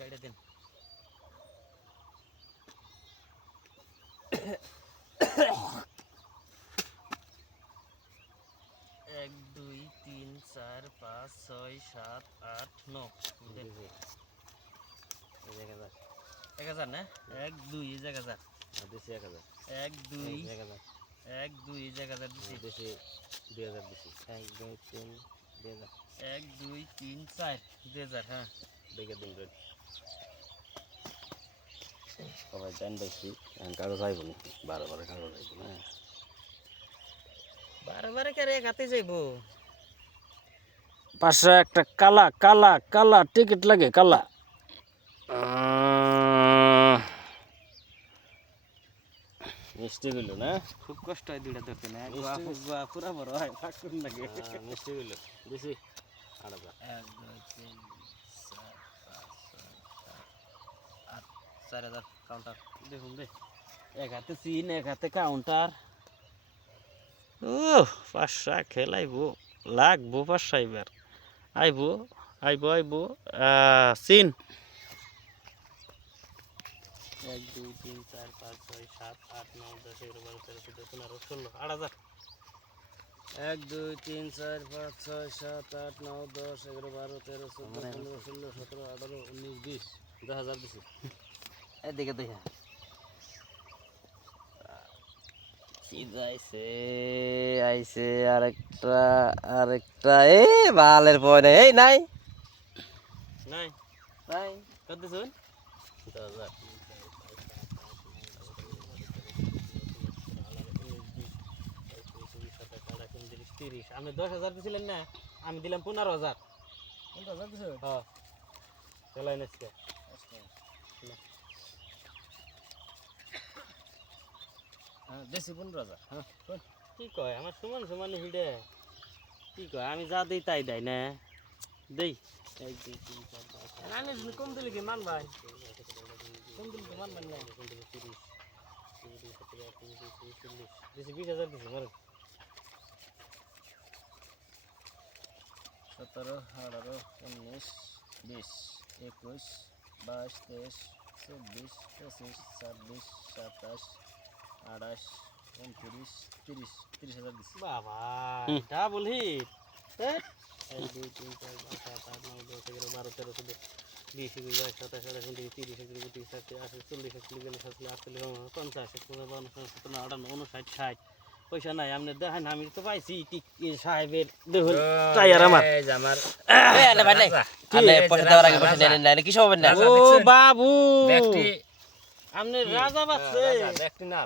কাইটা দিন। 1 2 3 4 5 6 7 8 9 দেন। এই জায়গা 1000 না 1 2 এই জায়গা যা দিছি 1000 1 2 1000 1 2 এই জায়গা যা দিছি দিছি 2000 দিছি 1 2 3 2000 1 2 3 4 2000 হ্যাঁ দেখে দিন রে সবাই জান দেখছি কাগজ আইব না 12 কাগজ আইব না বারে করে গাতে যাইবো 500 একটা কালা কালা কালা টিকিট লাগে কালা মিষ্টি বিলো না খুব কষ্ট হয় দুইটা ধরতে না মিষ্টি পুরা বড় হয় ফাঁকুন লাগে মিষ্টি বিলো দিছি 8000 1 2 3 4 5 6 7 8 4000 কাউন্টার দেখুন দে এক হাতে সিন এক হাতে কাউন্টার ও 500 খেলাইবো লাগবো 500 এবার আইবো সিন 1 2 3 4 5 6 7 8 9 10 11 12 13 14 15 16 8000 1 2 3 4 5 6 7 8 9 10 11 12 13 14 15 16 17 18 19 20 10000 দিছি এদিকে দেখে আইছে আরেকটা এ বালের পয়না এই নাই নাই নাই কত শুন 10000 আপনি 10,000 দিছিলেন না আমি দিলাম 15,000 15,000 দিছো হ্যাঁ চলাই নেছে হ্যাঁ দেশি 15,000 হ্যাঁ কি কয় আমার সমান সমান হিডে কি কয় আমি যা দেই তাই দেয় না দেই 1 2 3 4 5 আমি কম দিলে কি মান ভাই কম দিলে তো মান না 30 দিছি 20,000 দিছি মার 17 18 19 20 21 22 23 24 25 26 27 28 29 30 30,000 দিছি বাবা এটা বলহি 1 2 3 4 5 7 8 9 10 11 12 13 14 20 21 22 27 28 29 30 31 32 33 40 41 42 43 50 পয়সা নাই আপনি দেখেন আমি তো পাইছি সাহেবের দেখুন টায়ার আমার আমার এই আনে ভাই নাই আনে পয়সা দেওয়ার আগে পয়সা নেন না কি সব না ও বাবু আপনি রাজা বাচ্চা দেখতে না